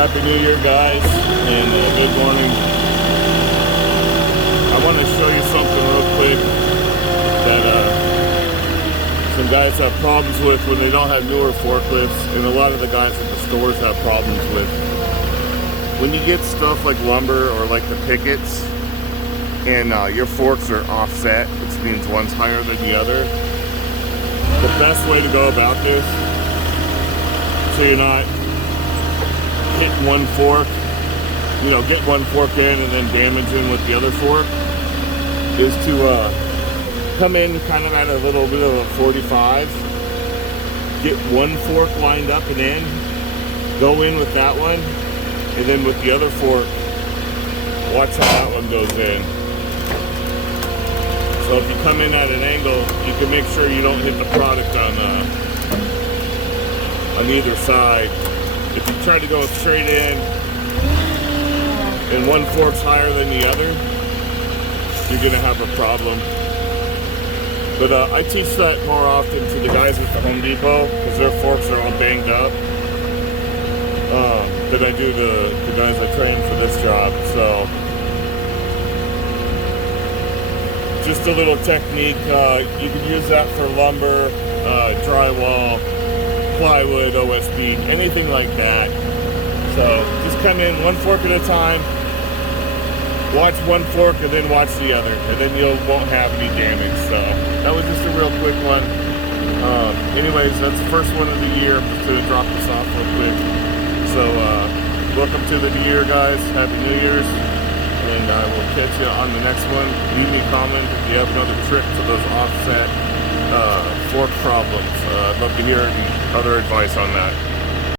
Happy New Year, guys, and good morning. I want to show you something real quick that some guys have problems with when they don't have newer forklifts, and a lot of the guys at the stores have problems with. When you get stuff like lumber or like the pickets, and your forks are offset, which means one's higher than the other, the best way to go about this, so you're not hitting one fork, get one fork in and then damaging with the other fork, is to come in kind of at a little bit of a 45, get one fork lined up and in, go in with that one, and then with the other fork, watch how that one goes in. So if you come in at an angle, you can make sure you don't hit the product on either side. If you try to go straight in and one fork's higher than the other, you're gonna have a problem. But I teach that more often to the guys at the Home Depot because their forks are all banged up than I do the guys I train for this job. So just a little technique. You can use that for lumber, drywall, plywood, OSB, anything like that. So just come in one fork at a time, watch one fork and then watch the other, and then you won't have any damage. So that was just a real quick one. Anyways, that's the first one of the year. I'm just going to drop this off real quick. So welcome to the new year, guys. Happy New Year's, and I will catch you on the next one. Leave me a comment if you have another trick to those offset fork problems. I'd love to hear any other advice on that.